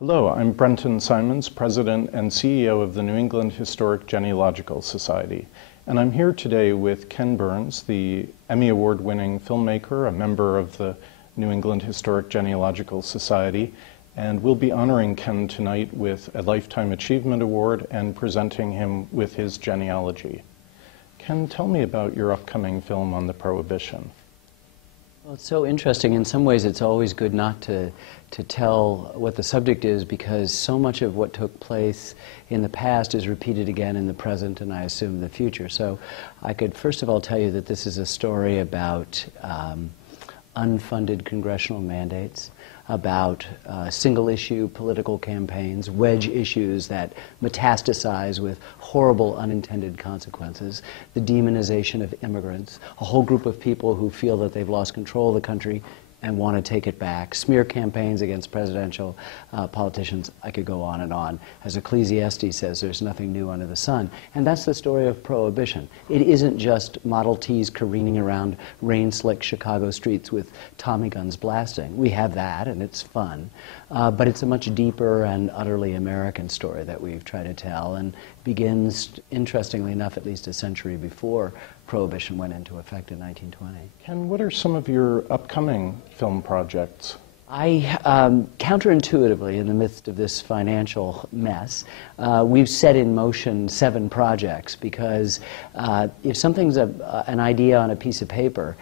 Hello, I'm Brenton Simons, President and CEO of the New England Historic Genealogical Society. And I'm here today with Ken Burns, the Emmy Award-winning filmmaker, a member of the New England Historic Genealogical Society. And we'll be honoring Ken tonight with a Lifetime Achievement Award and presenting him with his genealogy. Ken, tell me about your upcoming film on the Prohibition. Well, it's so interesting. In some ways, it's always good not to tell what the subject is, because so much of what took place in the past is repeated again in the present, and I assume the future. So I could first of all tell you that this is a story about unfunded congressional mandates, about single-issue political campaigns, wedge issues that metastasize with horrible unintended consequences, the demonization of immigrants, a whole group of people who feel that they've lost control of the country and want to take it back, smear campaigns against presidential politicians. I could go on and on. As Ecclesiastes says, there's nothing new under the sun. And that's the story of Prohibition. It isn't just Model Ts careening around rain-slick Chicago streets with Tommy guns blasting. We have that, and it's fun. But it's a much deeper and utterly American story that we've tried to tell, and begins, interestingly enough, at least a century before Prohibition went into effect in 1920. Ken, what are some of your upcoming film projects? I, counterintuitively, in the midst of this financial mess, we've set in motion 7 projects, because if something's an idea on a piece of paper,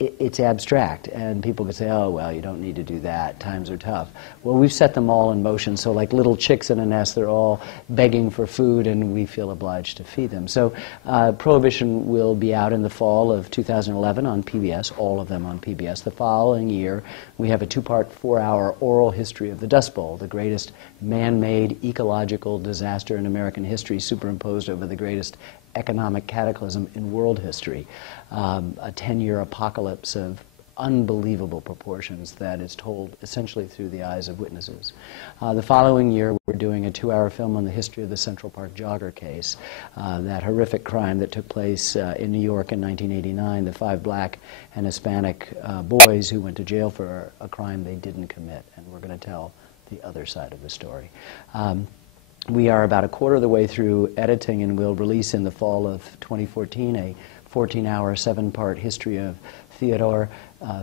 it's abstract, and people could say, oh, well, you don't need to do that, times are tough. Well, we've set them all in motion, so like little chicks in a nest, they're all begging for food, and we feel obliged to feed them. So Prohibition will be out in the fall of 2011 on PBS, all of them on PBS. The following year, we have a 2-part, 4-hour oral history of the Dust Bowl, the greatest man-made ecological disaster in American history, superimposed over the greatest economic cataclysm in world history. A 10-year apocalypse of unbelievable proportions that is told essentially through the eyes of witnesses. The following year, we're doing a 2-hour film on the history of the Central Park jogger case, that horrific crime that took place in New York in 1989, the 5 black and Hispanic boys who went to jail for a crime they didn't commit, and we're going to tell the other side of the story. We are about a quarter of the way through editing, and we'll release in the fall of 2014 a 14-hour, 7-part history of Theodore,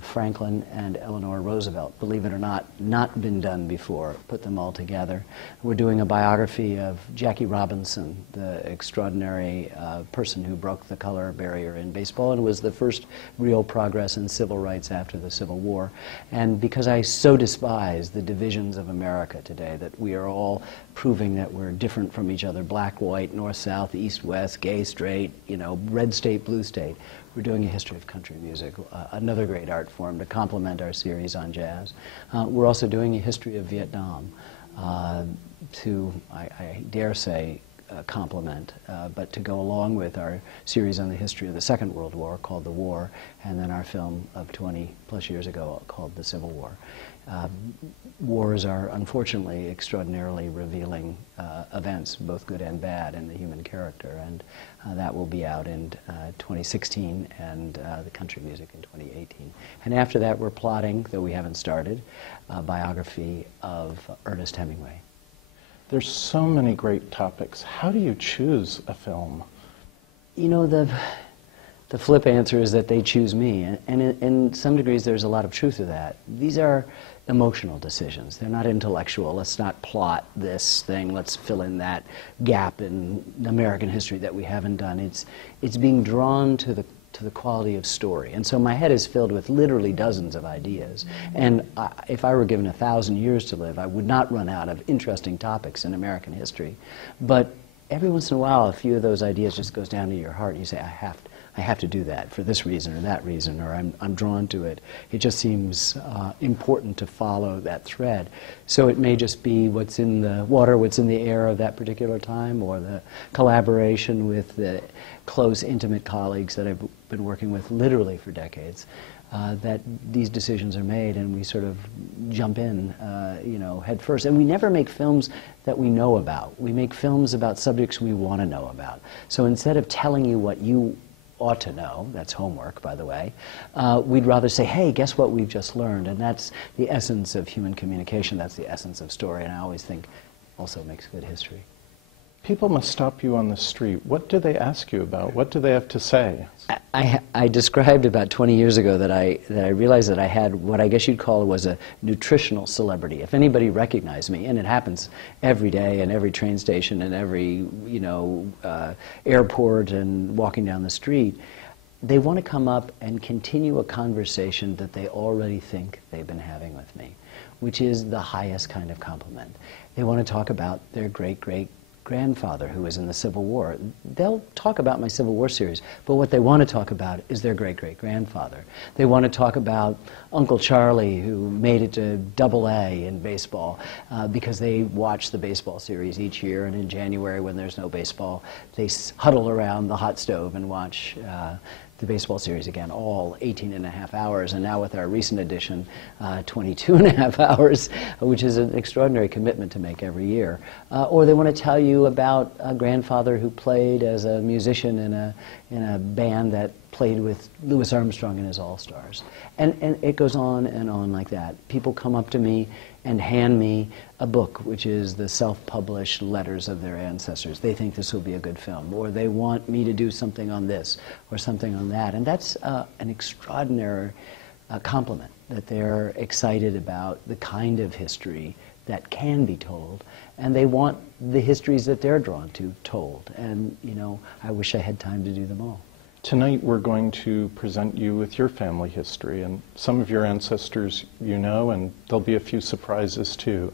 Franklin, and Eleanor Roosevelt. Believe it or not been done before. Put them all together. We're doing a biography of Jackie Robinson, the extraordinary person who broke the color barrier in baseball and was the first real progress in civil rights after the Civil War. And because I so despise the divisions of America today, that we are all proving that we're different from each other, black, white, north, south, east, west, gay, straight, you know, red state, blue state. We're doing a history of country music, another great art form to complement our series on jazz. We're also doing a history of Vietnam to, I dare say, complement, but to go along with our series on the history of the Second World War called The War, and then our film of 20-plus years ago called The Civil War. Wars are unfortunately extraordinarily revealing events, both good and bad, in the human character, and that will be out in 2016, and the country music in 2018. And after that, we're plotting, though we haven't started, a biography of Ernest Hemingway. There's so many great topics. How do you choose a film? You know, the flip answer is that they choose me, and in some degrees there's a lot of truth to that. These are emotional decisions. They're not intellectual. Let's not plot this thing, let's fill in that gap in American history that we haven't done. It's being drawn to the quality of story. And so my head is filled with literally dozens of ideas. And if I were given 1,000 years to live, I would not run out of interesting topics in American history. But every once in a while, a few of those ideas just goes down to your heart, and you say, I have to do that for this reason or that reason, or I'm drawn to it. It just seems important to follow that thread. So it may just be what's in the water, what's in the air of that particular time, or the collaboration with the close, intimate colleagues that I've been working with literally for decades, that these decisions are made, and we sort of jump in, you know, head first. And we never make films that we know about. We make films about subjects we want to know about. So instead of telling you what you ought to know. That's homework, by the way. We'd rather say, hey, guess what we've just learned? And that's the essence of human communication. That's the essence of story, and I always think also makes good history. People must stop you on the street. What do they ask you about? What do they have to say? I described about 20 years ago that I realized that I had what I guess you'd call was a nutritional celebrity. If anybody recognized me, and it happens every day and every train station and every airport and walking down the street, they want to come up and continue a conversation that they already think they've been having with me, which is the highest kind of compliment. They want to talk about their great-great-grandfather who was in the Civil War. They'll talk about my Civil War series, but what they want to talk about is their great-great-grandfather. They want to talk about Uncle Charlie, who made it to AA in baseball, because they watch the baseball series each year, and in January when there's no baseball, they huddle around the hot stove and watch the baseball series again, all 18 and a half hours, and now with our recent edition, 22 and a half hours, which is an extraordinary commitment to make every year. Or they want to tell you about a grandfather who played as a musician in a band that played with Louis Armstrong and his All-Stars. And it goes on and on like that. People come up to me and hand me a book, which is the self-published letters of their ancestors. They think this will be a good film, or they want me to do something on this or something on that. And that's an extraordinary compliment, that they're excited about the kind of history that can be told, and they want the histories that they're drawn to told. And, you know, I wish I had time to do them all. Tonight we're going to present you with your family history, and some of your ancestors you know, and there'll be a few surprises too.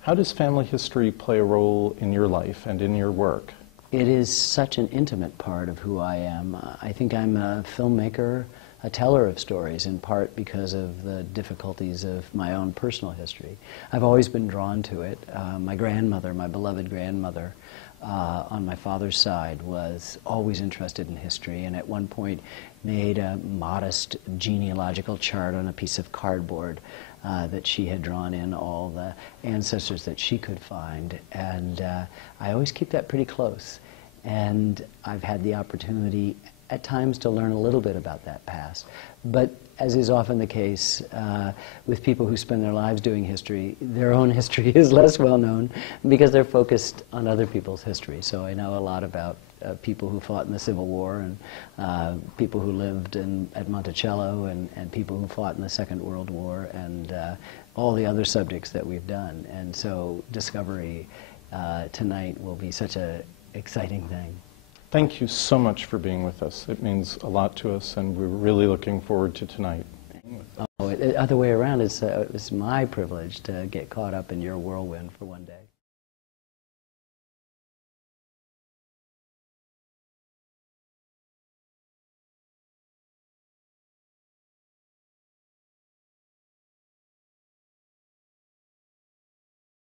How does family history play a role in your life and in your work? It is such an intimate part of who I am. I think I'm a filmmaker, a teller of stories, in part because of the difficulties of my own personal history. I've always been drawn to it. My grandmother, my beloved grandmother, on my father's side, was always interested in history, and at one point made a modest genealogical chart on a piece of cardboard that she had drawn in all the ancestors that she could find. And I always keep that pretty close. And I've had the opportunity at times to learn a little bit about that past. But as is often the case with people who spend their lives doing history, their own history is less well known because they're focused on other people's history. So I know a lot about people who fought in the Civil War, and people who lived at Monticello, and people who fought in the Second World War, and all the other subjects that we've done. And so Discovery tonight will be such an exciting thing. Thank you so much for being with us. It means a lot to us, and we're really looking forward to tonight. Oh, the other way around, it's my privilege to get caught up in your whirlwind for one day.